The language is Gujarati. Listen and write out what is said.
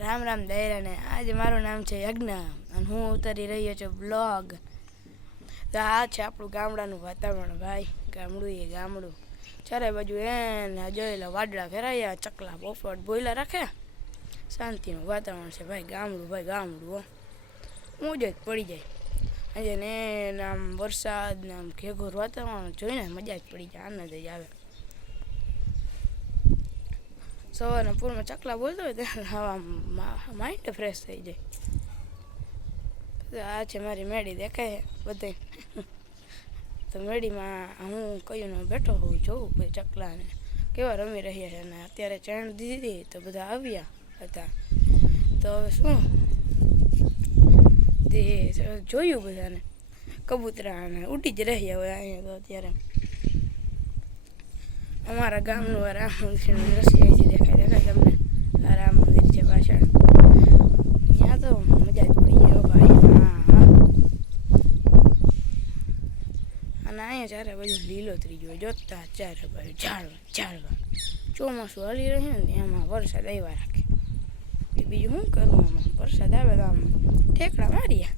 રામ રામ દાયરાને. આજે મારું નામ છે યજ્ઞ અને હું ઉતારી રહ્યો છું બ્લોગ. તો આ છે આપણું ગામડાનું વાતાવરણ ભાઈ. ગામડું એ ગામડું, ચારે બાજુ એને જોયેલા વાદળા ફેરાયા, ચકલા પોપટ બોયલા રાખે, શાંતિનું વાતાવરણ છે ભાઈ. ગામડું ભાઈ ગામડું હો, મોજ જ પડી જાય. આજે ને આમ વરસાદ ને આમ ઘેઘોર વાતાવરણ જોઈને મજા જ પડી જાય, આનંદ જ આવે. સવારના પૂરમાં ચકલા બોલતો હોય ત્યારે આવા માઇન્ડ ફ્રેશ થઈ જાય. આ છે મારી મેડી દેખાય બધે. તો મેડીમાં હું કયું બેઠો હોઉં જોઉં પછી ચકલાને કેવા રમી રહ્યા છે. અને અત્યારે ચેણ દીધી તો બધા આવ્યા હતા. તો હવે શું તે જોયું બધાને, કબૂતરાને ઉડી જ રહ્યા હોય અહીંયા. તો અત્યારે અમારા ગામનું આ રામ મંદિરનું દ્રશ્ય અહીંથી દેખાય તમને. આ રામ મંદિર છે પાછળ, ત્યાં તો મજા જ પડી જાય ભાઈ. હા, અને અહીંયા ચારે બાજુ લીલોતરી જોઈએ, જોતા ચારે બાજુ ઝાડવા ઝાડવા. ચોમાસું હાલી રહ્યું ને એમાં વરસાદ આવ્યા રાખે. બીજું શું કરવું, આમાં વરસાદ આવે તો આમ ઠેકડા માર્યા